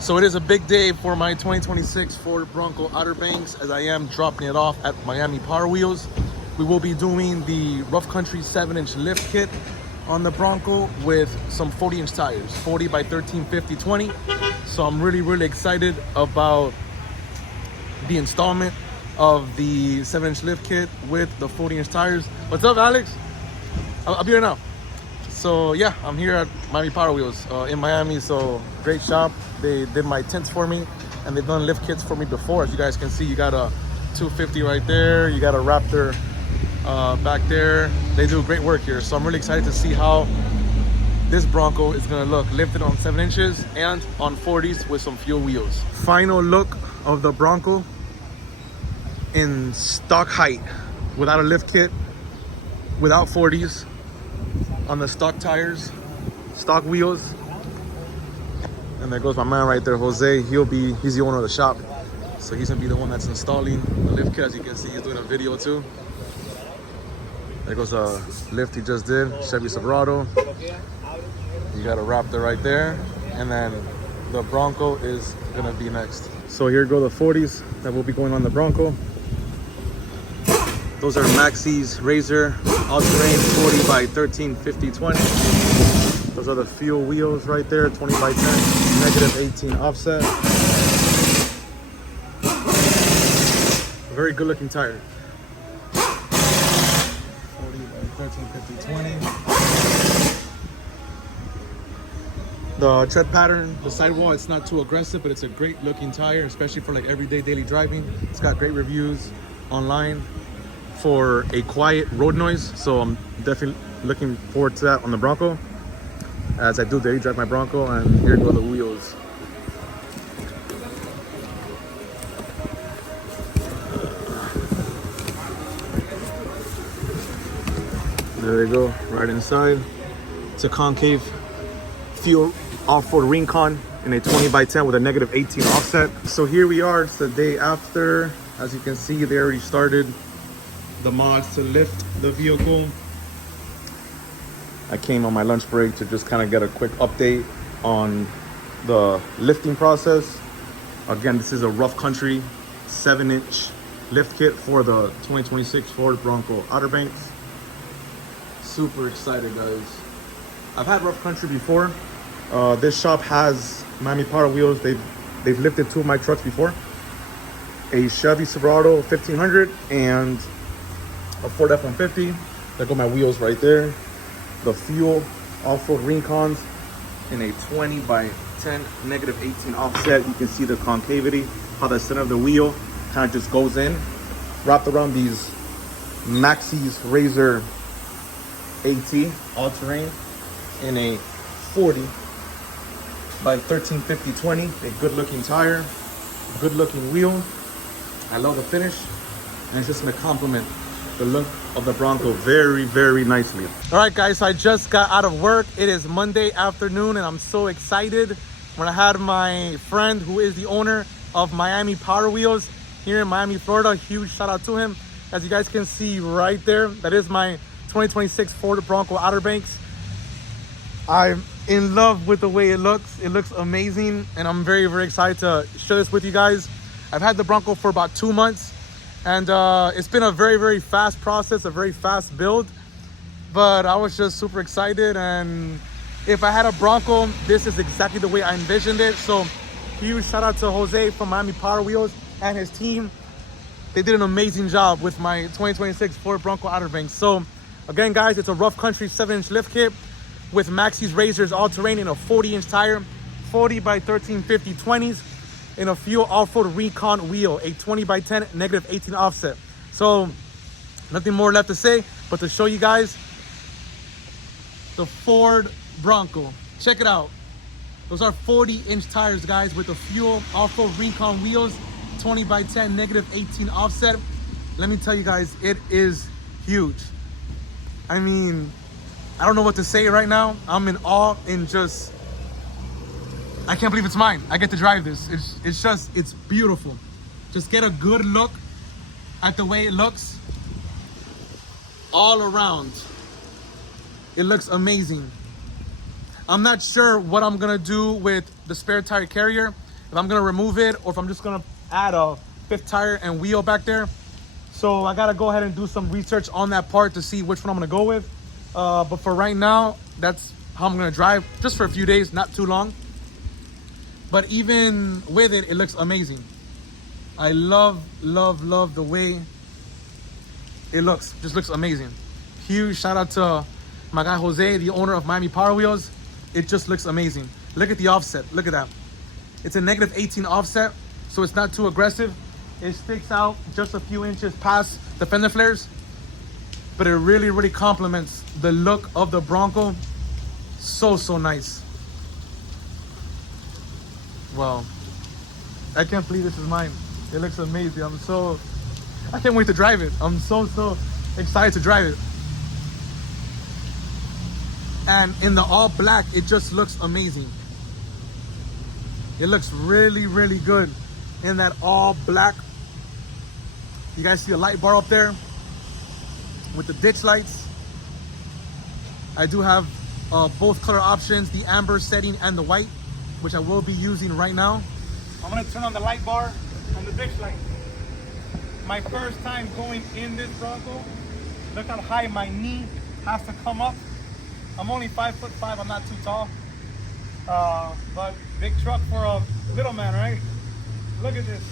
So it is a big day for my 2026 Ford Bronco Outer Banks, as I am dropping it off at Miami Power Wheels. We will be doing the Rough Country 7-inch lift kit on the Bronco with some 40-inch tires, 40 by 13, 50, 20. So I'm really excited about the installment of the 7-inch lift kit with the 40-inch tires. What's up, Alex? I'll be here now. So yeah, I'm here at Miami Power Wheels in Miami. So great shop. They did my tints for me, and they've done lift kits for me before. As you guys can see, you got a 250 right there. You got a Raptor back there. They do great work here. So I'm really excited to see how this Bronco is gonna look lifted on 7 inches and on 40s with some fuel wheels. Final look of the Bronco in stock height, without a lift kit, without 40s, on the stock tires, stock wheels. And there goes my man right there, Jose. He's the owner of the shop, so he's gonna be the one that's installing the lift kit. As you can see, he's doing a video too. There goes a lift he just did, Chevy Silverado. You got a Raptor right there, and then the Bronco is gonna be next. So here go the 40s that will be going on the Bronco. Those are Maxxis Razor all-terrain 40 by 13, 50, 20. Those are the fuel wheels right there, 20 by 10, negative 18 offset. Very good looking tire. 40 by 13, 50, 20. The tread pattern, the sidewall, it's not too aggressive, but it's a great looking tire, especially for like everyday daily driving. It's got great reviews online for a quiet road noise, so I'm definitely looking forward to that on the Bronco, as I do daily drive my Bronco. And here go the wheels. There they go, right inside. It's a concave fuel off-road Rincon in a 20 by 10 with a negative 18 offset. So here we are, it's the day after. As you can see, they already started the mods to lift the vehicle. I came on my lunch break to just kind of get a quick update on the lifting process. Again, this is a Rough Country 7-inch lift kit for the 2026 Ford Bronco Outer Banks. Super excited, guys. I've had Rough Country before. This shop has Miami Power Wheels. They've lifted 2 of my trucks before. A Chevy Silverado 1500 and a Ford F-150. There go my wheels right there. The fuel off-road Rincons in a 20 by 10, negative 18 offset. You can see the concavity, how the center of the wheel kind of just goes in. Wrapped around these Maxxis Razor AT all-terrain in a 40 by 13, 50, 20. A good looking tire, good looking wheel. I love the finish, and it's just gonna complement the look of the Bronco very nicely. All right, guys, so I just got out of work. It is Monday afternoon, and I'm so excited. When I had my friend who is the owner of Miami Power Wheels here in Miami, Florida, huge shout out to him. As you guys can see right there, that is my 2026 Ford Bronco Outer Banks. I'm in love with the way it looks. It looks amazing, and I'm very excited to share this with you guys. I've had the Bronco for about 2 months, and it's been a very fast process, a very fast build, but I was just super excited. And if I had a Bronco, this is exactly the way I envisioned it. So huge shout out to Jose from Miami Power Wheels and his team. They did an amazing job with my 2026 Ford Bronco Outer Banks. So again, guys, it's a Rough Country 7-inch lift kit with Maxxis Razors all-terrain in a 40-inch tire, 40 by 13, 50, 20s, in a fuel off-road Recon wheel, a 20 by 10, negative 18 offset. So nothing more left to say but to show you guys the Ford Bronco. Check it out. Those are 40-inch tires, guys, with the fuel off-road Recon wheels, 20 by 10, negative 18 offset. Let me tell you guys, it is huge. I mean, I don't know what to say right now. I'm in awe, and just, I can't believe it's mine. I get to drive this. It's beautiful. Just get a good look at the way it looks all around. It looks amazing. I'm not sure what I'm gonna do with the spare tire carrier. if I'm gonna remove it or if I'm just gonna add a 5th tire and wheel back there. So I gotta go ahead and do some research on that part to see which one I'm gonna go with. But for right now, that's how I'm gonna drive, just for a few days, not too long. But even with it, it looks amazing. I love the way it looks. Just looks amazing. Huge shout out to my guy Jose, the owner of Miami Power Wheels. It just looks amazing. Look at the offset. Look at that. It's a negative 18 offset, so it's not too aggressive. It sticks out just a few inches past the fender flares, but it really complements the look of the Bronco. So nice. Wow, I can't believe this is mine. It looks amazing. I can't wait to drive it. I'm so excited to drive it. And in the all black, it just looks amazing. It looks really good in that all black. You guys see a light bar up there with the ditch lights. I do have both color options, the amber setting and the white, which I will be using right now. I'm gonna turn on the light bar and the ditch light. My first time going in this Bronco. Look how high my knee has to come up. I'm only 5'5", I'm not too tall. But big truck for a little man, right? Look at this.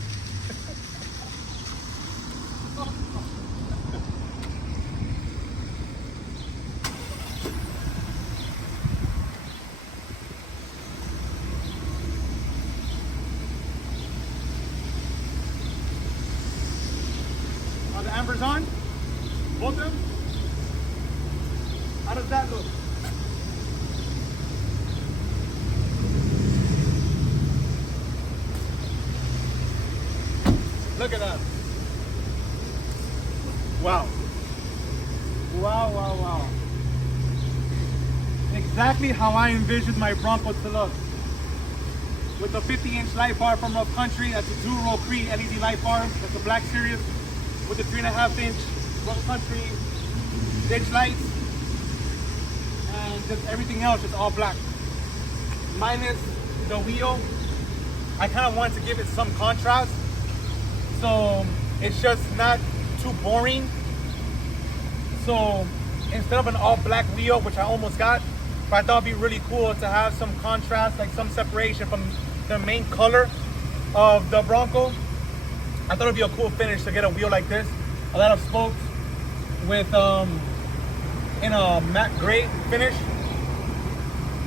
Are the ambers on? Both of them? How does that look? Look at that. Wow. Wow. Exactly how I envisioned my Bronco to look. With the 50-inch light bar from Rough Country, that's a dual pre LED light bar, that's the Black Series. With the 3.5-inch Rough Country ditch lights. And just everything else is all black. Minus the wheel. I kind of want to give it some contrast. So it's just not too boring. So instead of an all black wheel, which I almost got, but I thought it'd be really cool to have some contrast, like some separation from the main color of the Bronco. I thought it'd be a cool finish to get a wheel like this. A lot of spokes with in a matte gray finish.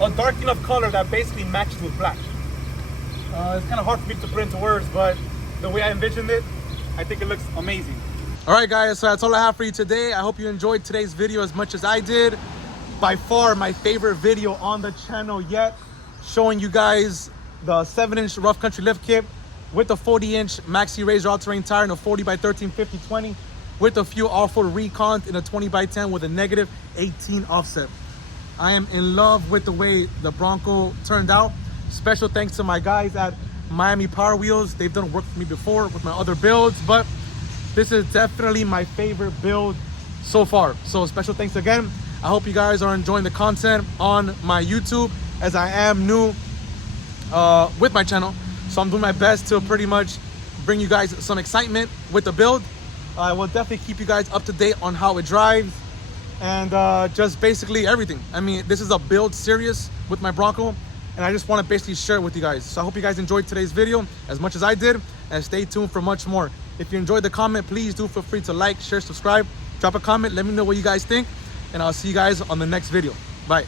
A dark enough color that basically matches with black. It's kind of hard for me to put into words, but the way I envisioned it, I think it looks amazing. All right, guys, so that's all I have for you today. I hope you enjoyed today's video as much as I did. By far, my favorite video on the channel yet, showing you guys the 7-inch Rough Country lift kit with the 40-inch Maxi Razor all-terrain tire and a 40x13 50/20 with a few off-road recons in a 20x10 with a negative 18 offset. I am in love with the way the Bronco turned out. Special thanks to my guys at Miami Power Wheels. They've done work for me before with my other builds, but this is definitely my favorite build so far. So special thanks again. I hope you guys are enjoying the content on my YouTube, as I am new with my channel. So I'm doing my best to pretty much bring you guys some excitement with the build. I will definitely keep you guys up to date on how it drives and just basically everything. I mean, this is a build series with my Bronco, and I just want to basically share it with you guys. So I hope you guys enjoyed today's video as much as I did, and stay tuned for much more. If you enjoyed the comment, please do feel free to like, share, subscribe, drop a comment, let me know what you guys think, and I'll see you guys on the next video. Bye.